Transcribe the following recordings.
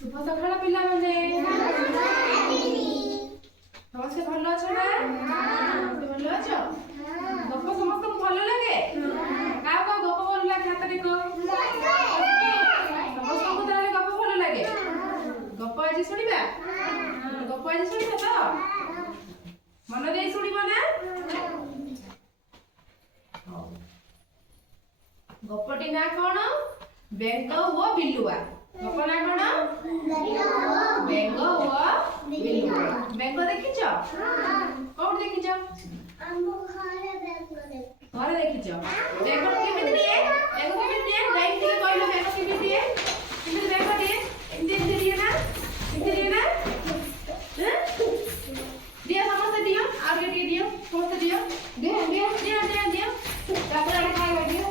शुभ सकाळ पिलाମାନେ ସମସ୍ତେ ଭଲ ଅଛ ନା? ଭଲ ଅଛ? ଗପ ସମସ୍ତଙ୍କୁ ଭଲ ଲାଗେ? କାହା କାହା ଗପ ଭଲ ଲାଗେ ହାତ ଦେଖ। ସମସ୍ତଙ୍କୁ ତାହେଲେ ଗପ ଭଲ ଲାଗେ। ଗପ ଆଜି ଶୁଣିବା? ଗପ ଆଜି ଶୁଣିବା ତ? ମନ ଦେଇ ଶୁଣିବ ନା? ଗପଟି ନା କଣ? ବେଙ୍ଗ ଓ ବିଲୁଆ। ଗପ ନା କଣ? ବେଙ୍ଗ ଓ ବିଲୁଆ। ବେଙ୍ଗ ଦେଖିଛ? କୋଉଠି ଦେଖିଛ? ଘରେ ଦେଖିଛ? ବେଙ୍ଗ କେମିତି ଦିଏ? ବେଙ୍ଗ କେମିତି ଦିଏ? ଗାଈ ଟିକେ କହିଲ ବେଙ୍ଗ କେମିତି ଦିଏ? କେମିତି ବେଙ୍ଗ ଦିଏ? ଏମିତି ଏମିତି ଦିଏ ନା? ଏମିତି ଦିଏ ନା? ଦିଅ ସମସ୍ତେ ଦିଅ। ଆଉ ଟିକେ ଦିଅ। ସମସ୍ତେ ଦିଅ। ଦିଅ ଦିଅ ଦିଅ ଦିଅ ଦିଅ। ତାପରେ ଆମେ ଖାଇବା ଦିଅ।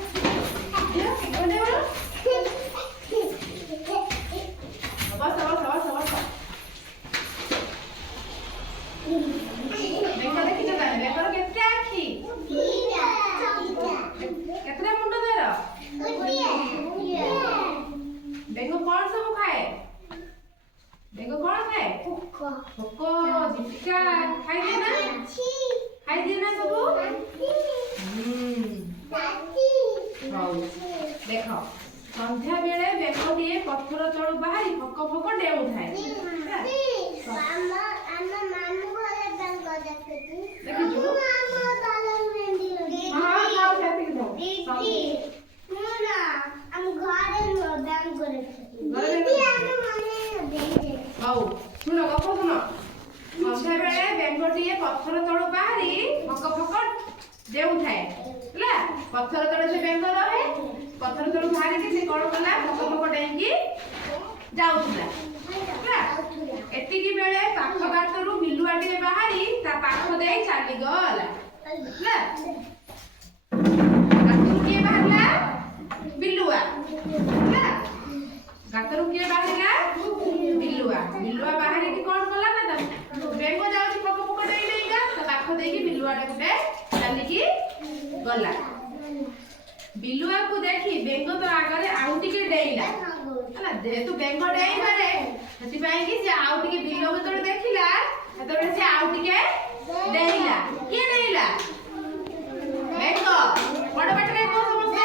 ଦିଅ ଦିଅ। ବସ ବସ ବସ ବସ। ବେଙ୍ଗ ଦେଖିଛ ତାହେଲେ? ବେଙ୍ଗର କେତେ ଆଖି? କେତେଟା ମୁଣ୍ଡ ତାର? ବେଙ୍ଗ କଣ ସବୁ ଖାଏ? ବେଙ୍ଗ କଣ ଖାଏ? ପୋକ, ଝିଟିକା ଖାଇଦିଏ ନା? ଖାଇଦିଏ ନା ସବୁ? ହଉ ଦେଖ, ସନ୍ଧ୍ୟା ବେଳେ ବେଙ୍ଗଟିଏ ପଥର ତଳୁ ବାହାରି ଫକ ଫକ ଡେଉଁଥାଏ। ହଉ ଶୁଣ, ଗପ ଶୁଣ। ସନ୍ଧ୍ୟା ବେଳେ ବେଙ୍ଗଟିଏ ପଥର ତଳୁ ବାହାରି ଫକ ଫକ ଡେଉଁଥାଏ ହେଲା। ପଥର ତଳେ ସେ ବେଙ୍ଗ ରହେ। ପଥର ତଳୁ ବାହାରିକି ସେ କଣ କଲା? ଫକ ଫକ ଡେଇଁକି ଯାଉଥିଲା ହେଲା। ଏତିକି ବେଳେ ପାଖ ଗାତରୁ ବିଲୁଆଟିଏ ବାହାରି ତା ପାଖ ଦେଇ ଚାଲିଗଲା ହେଲା। ଗାତରୁ କିଏ ବାହାରିଲା? ବିଲୁଆ ହେଲା। ଗାତରୁ କିଏ ବାହାରିଲା? ବିଲୁଆ। ବିଲୁଆ ବାହାରିକି କଣ କଲା ନା, ବେଙ୍ଗ ଯାଉଛି ଫକ ଫକ ଡେଇଁ ଡେଇଁକା ତା ପାଖ ଦେଇକି ବିଲୁଆଟା ଗୋଟେ ଚାଲିକି ଗଲା। ବିଲୁଆକୁ ଦେଖି ବେଙ୍ଗ ତ ଆଗରେ ଆଉ ଟିକେ ଡେଇଁଲା ହେଲା। ଯେହେତୁ ବେଙ୍ଗ ଡେଇଁବାରେ ସେଥିପାଇଁ କି ସେ ଆଉ ଟିକେ ବିଲୁଆକୁ ଯେତେବେଳେ ଦେଖିଲା ସେତେବେଳେ ସେ ଆଉ ଟିକେ ଡେଇଁଲା। କିଏ ଡେଇଁଲା? ବେଙ୍ଗ। ବଡ ପାଟିରେ କୁହ ସମସ୍ତେ।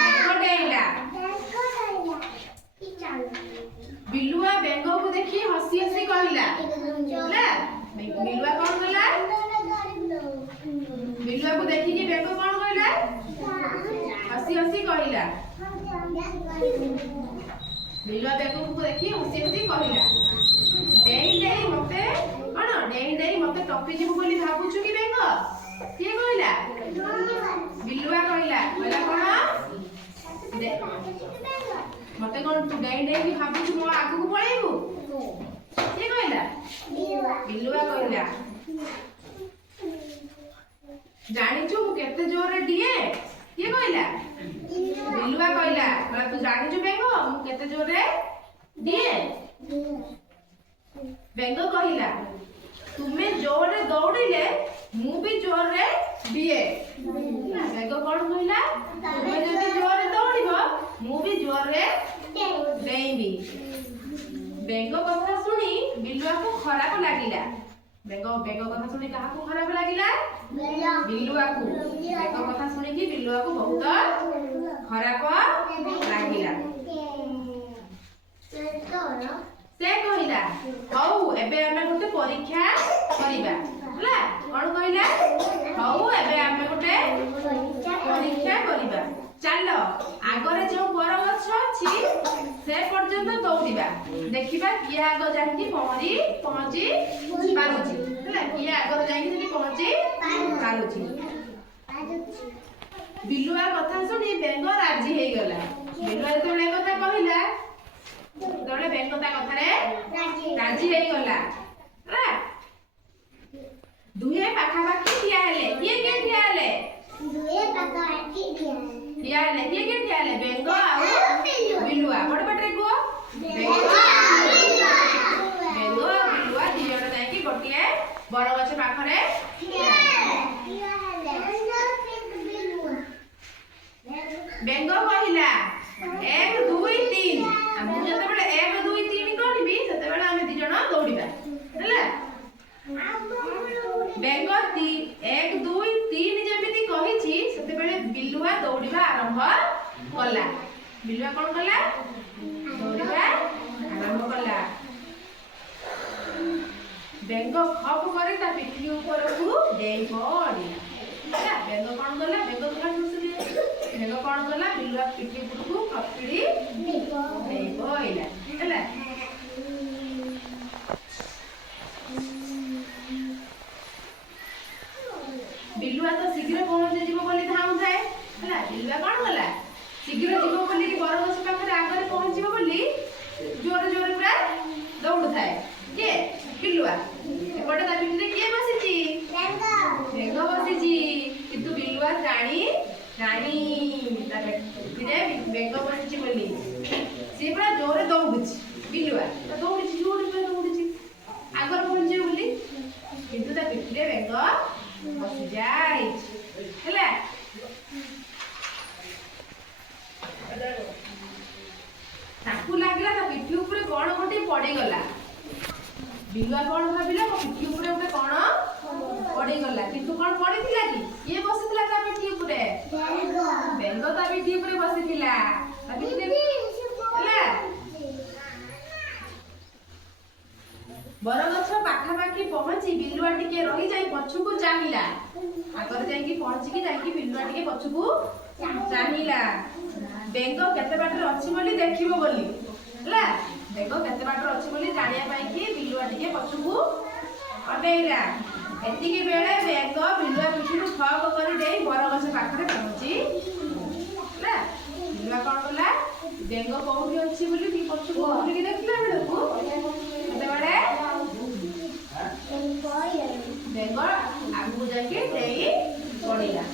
ବେଙ୍ଗ ଡେଇଁଲା। ବିଲୁଆ ବେଙ୍ଗକୁ ଦେଖି ହସି ହସି କହିଲା ହେଲା। ବିଲୁଆ କଣ କଲା? ବିଲୁଆକୁ ଦେଖିକି ବେଙ୍ଗ କଣ କହିଲା? ହସି ହସି କହିଲା। ବିଲୁଆ ବେଙ୍ଗକୁ ଦେଖି ହସି ହସି କହିଲା, ଡେଇଁ ଡେଇଁ ମତେ କଣ? ଡେଇଁ ଡେଇଁ ମତେ ଟପି ଯିବୁ ବୋଲି ଭାବୁଛୁ କି ବେଙ୍ଗ? କିଏ କହିଲା? ବିଲୁଆ କହିଲା। କହିଲା କଣ? ମତେ କଣ ତୁ ଡେଇଁ ଡେଇଁ ଭାବୁଛୁ ମୋ ଆଗକୁ ପଳେଇବୁ? କିଏ କହିଲା? ବିଲୁଆ କହିଲା। ଜାଣିଛୁ ମୁଁ କେତେ ଜୋରରେ ଡିଏ? କିଏ କହିଲା? ବିଲୁଆ କହିଲା। ତୁ ଜାଣିଛୁ ବେଙ୍ଗ ମୁଁ କେତେ ଜୋରରେ ଡିଏ? ବେଙ୍ଗ କହିଲା, ତୁମେ ଜୋରରେ ଦୌଡ଼ିଲେ ମୁଁ ବି ଜୋରରେ ଡିଏ। ବେଙ୍ଗ କଣ କହିଲା? ତୁମେ ଯଦି ଜୋରରେ ଦୌଡ଼ିବ ମୁଁ ବି ଜୋରରେ ଡେଇଁବି। ବେଙ୍ଗ କଥା ଶୁଣି ବିଲୁଆକୁ ଖରାପ ଲାଗିଲା। ବେଙ୍ଗ କଥା ଶୁଣି କାହାକୁ ଖରାପ ଲାଗିଲା? ବିଲୁଆକୁ। ବେଙ୍ଗ କଥା ଶୁଣିକି ବିଲୁଆକୁ ବହୁତ ଖରାପ ଲାଗିଲା। ସେ କହିଲା, ହଉ ଏବେ ଆମେ ଗୋଟେ ପରୀକ୍ଷା କରିବା ହେଲା। କଣ କହିଲା? ହଉ ଏବେ ଆମେ ଗୋଟେ ପରୀକ୍ଷା କରିବା। ଚାଲ ଆଗରେ ଯୋଉ ବର ଗଛ ଅଛି ସେ ପର୍ଯ୍ୟନ୍ତ ଦୌଡ଼ିବା। ଦେଖିବା କିଏ ଆଗ ଯାଇକି ପହଞ୍ଚି ପାରୁଛି ହେଲା। କିଏ ଆଗରେ ଯାଇକି ସେଠି ପହଞ୍ଚି ପାରୁଛି। ବିଲୁଆ କଥା ଶୁଣି ବେଙ୍ଗ ରାଜି ହେଇଗଲା। ବିଲୁଆ ଯେତେବେଳେ କଥା କହିଲା ସେତେବେଳେ ବେଙ୍ଗ ତା କଥାରେ ରାଜି ହେଇଗଲା ହେଲା। ଦୁହେଁ ପାଖାପାଖି ଠିଆ ହେଲେ। କିଏ କିଏ ଠିଆ ହେଲେ? ଠିଆ ହେଲେ। କିଏ କିଏ ଠିଆ ହେଲେ? ବେଙ୍ଗ ଆଉ ବିଲୁଆ। ବଡ ପାଟିରେ କୁହ। ବେଙ୍ଗ ବିଲୁଆ ଦି ଜଣ ଯାଇକି ଗୋଟିଏ ବଡ ଗଛ ପାଖରେ ବେଙ୍ଗ କହିଲା 1 2 3। ମୁଁ ଯେତେବେଳେ ଦୌଡ଼ିବା ଆରମ୍ଭ କଲା। ବେଙ୍ଗ ଖପ୍ କରି ତା ପିଠି ଉପରକୁ ଡେଇଁ ପଡ଼ିଲା। ବେଙ୍ଗ କଣ କଲା? ବେଙ୍ଗ କଣ କଲା? ବିଲୁଆ ପିଠି ଉପରକୁ ଖପିଡ଼ି ଡେଇଁ ପଡ଼ିଲା ହେଲା। ବିଲୁଆ ତ ଶୀଘ୍ର ପହଞ୍ଚିଯିବ ବୋଲି ଧାଉଁଥାଏ ହେଲା। ବିଲୁଆ କଣ କଲା? ଶୀଘ୍ର ଯିବ ବୋଲି ବରଗଛ ପାଖରେ ଆଗରେ ପହଞ୍ଚିବ ବୋଲି ଜୋରେ ଜୋରେ ପୁରା ଦୌଡୁଥାଏ। କିଏ? ବିଲୁଆ। ଏପଟେ ତା ପିଠିରେ କିଏ ବସିଛି? ବେଙ୍ଗ ବସିଛି। କିନ୍ତୁ ବିଲୁଆ ଜାଣି ତା ପିଠିରେ ବେଙ୍ଗ ବସିଛି ବୋଲି ସିଏ ପୁରା ଜୋରେ ଦୌଡୁଛି। ବିଲୁଆ ଦୌଡୁଛି, ଜୋରେ ପୁରା ଦୌଡୁଛି ଆଗରେ ପହଞ୍ଚିବ ବୋଲି, କିନ୍ତୁ ତା ପିଠିରେ ବେଙ୍ଗ ବସିଯାଇଛି ହେଲା। ତାକୁ ଲାଗିଲା ତା ପିଠି ଉପରେ କଣ ଗୋଟେ ପଡିଗଲା। ବିଲୁଆ କଣ ଭାବିଲା? ମୋ ପିଠି ଉପରେ ଗୋଟେ କଣ ପଡିଗଲା। କିନ୍ତୁ କଣ ପଡିଥିଲା କି? କିଏ ବସିଥିଲା ତା ପିଠି ଉପରେ? ବେଙ୍ଗ ତା ପିଠି ଉପରେ ବସିଥିଲା। ତା ପିଠିରେ ହେଲା। ବରଗଛ ପାଖାପାଖି ପହଞ୍ଚି ବିଲୁଆ ଟିକେ ରହିଯାଇ ପଛକୁ ଚାହିଁଲା। ଆଗରେ ଯାଇକି ପହଞ୍ଚିକି ବିଲୁଆ ଟିକେ ପଛକୁ ଚାହିଁଲା। ବେଙ୍ଗ କେତେ ବାଟରେ ଅଛି ବୋଲି ଦେଖିବ ବୋଲି ହେଲା। ବେଙ୍ଗ କେତେ ବାଟରେ ଅଛି ବୋଲି ଜାଣିବା ପାଇଁ କି ବିଲୁଆ ଟିକେ ପଛକୁ ଅନେଇଲା। ଏତିକି ବେଳେ ବେଙ୍ଗ ବିଲୁଆ ପିଠିକୁ ଖପ୍ କରି ଦେଇ ବରଗଛ ପାଖରେ ପହଞ୍ଚି ହେଲା। ବିଲୁଆ କଣ କଲା? ବେଙ୍ଗ କୋଉଠି ଅଛି ବୋଲି ଟିକେ ପଛକୁ ବୁଲିକି ଦେଖିଲା ବେଳକୁ ସେତେବେଳେ ବେଙ୍ଗ ଆଗକୁ ଯାଇକି ଡେଇଁ ପଡ଼ିଲା।